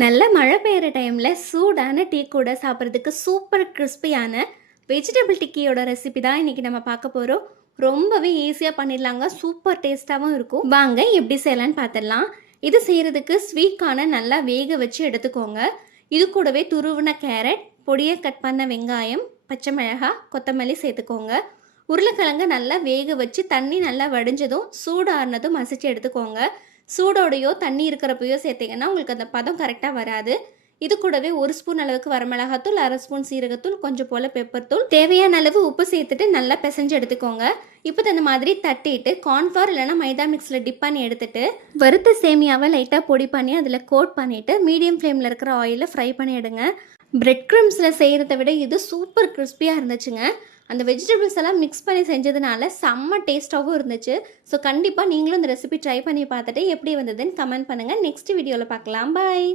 நல்ல மழை பெய்யுற டைம்ல சூடான டீ கூட சாப்பிட்றதுக்கு சூப்பர் கிறிஸ்பியான வெஜிடபிள் டிக்கியோட ரெசிபி தான் இன்னைக்கு நம்ம பார்க்க போகிறோம். ரொம்பவே ஈஸியாக பண்ணிடலாங்க. சூப்பர் டேஸ்ட்டாகவும் இருக்கும். வாங்க எப்படி செய்யலான்னு பார்த்துடலாம். இது செய்கிறதுக்கு ஸ்வீட் கார்னை நல்லா வேக வச்சு எடுத்துக்கோங்க. இது கூடவே துருவின கேரட், பொடியை கட் பண்ண வெங்காயம், பச்சை மிளகாய், கொத்தமல்லி சேர்த்துக்கோங்க. உருளைக்கிழங்கு நல்லா வேக வச்சு தண்ணி நல்லா வடிஞ்சதும் சூடாறினதும் மசிச்சு எடுத்துக்கோங்க. சூடோடையோ தண்ணி இருக்கிறப்பையோ சேர்த்திங்கன்னா உங்களுக்கு அந்த பதம் கரெக்டாக வராது. இது கூடவே 1 ஸ்பூன் அளவுக்கு வரமிளகாத்தூள், 1/2 ஸ்பூன் சீரகத்தூள், கொஞ்சம் போல் பெப்பர் தூள், தேவையான அளவு உப்பு சேர்த்துட்டு நல்லா பிசைஞ்சு எடுத்துக்கோங்க. இப்போ இந்த மாதிரி தட்டிட்டு கார்ன்ஃப்ளவர் இல்லைனா மைதா மிக்ஸில் டிப் பண்ணி எடுத்துட்டு வறுத்த சேமியாவை லைட்டாக பொடி பண்ணி அதில் கோட் பண்ணிவிட்டு மீடியம் ஃப்ளேமில் இருக்கிற ஆயிலில் ஃப்ரை பண்ணி எடுங்க. பிரெட் க்ரம்ஸில் செய்கிறத விட இது சூப்பர் கிறிஸ்பியாக இருந்துச்சுங்க. அந்த வெஜிடபிள்ஸ் எல்லாம் மிக்ஸ் பண்ணி செஞ்சதுனால செம்ம டேஸ்ட்டாகவும் இருந்துச்சு. ஸோ கண்டிப்பாக நீங்களும் இந்த ரெசிபி ட்ரை பண்ணி பார்த்துட்டு எப்படி வந்ததுன்னு கமெண்ட் பண்ணுங்கள். நெக்ஸ்ட் வீடியோவில் பார்க்கலாம். பாய்.